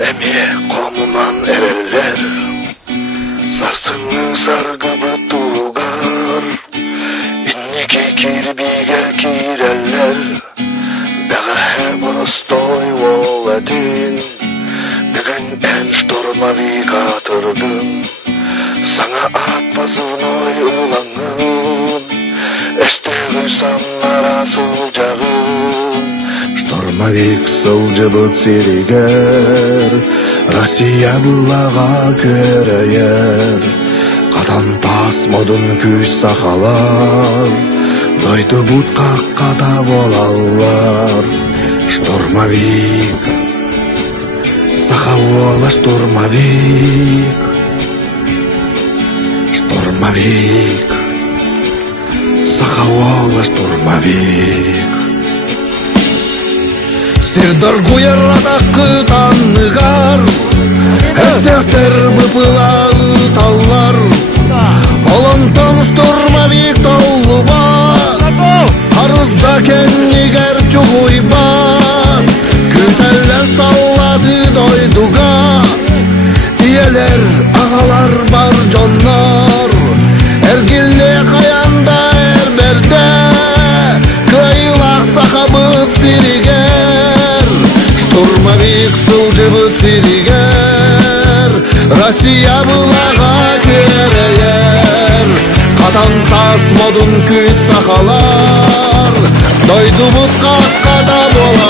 Эме комунан эрелер, сарсыңның саргыбы тугар, инники кирбиге кирелер, бәғәһе боростой ол әдин, бүгін ән штурмовик атырдым, саңа ат позывной улаңын, эште құйсам нарасыл жағын. Штурмовик сылжыбыт сиригер, Россия бұлаға көрәйер, қатан тас модын күш сақалар, дойты бұтқа қата болалар. Штурмовик, сақауала штурмовик, штурмовик, сақауала штурмовик. Сирдар гуяр атаққы танығар, әстектер бұпыла ұталар, олантан штурмовик таулы бар, қарызда кәнігер чуғуй бар, күтәлләр саллады дойдуға, иелер ағалар бар жоннар, әргілі қаянда әрберде, қайылақ сақабыт сиригер. Штурмовик сылжыбыт сиригер, Россия бұлаға көрәйер, қатан тас модын күш сақалар, дойды бұтқа қада болар.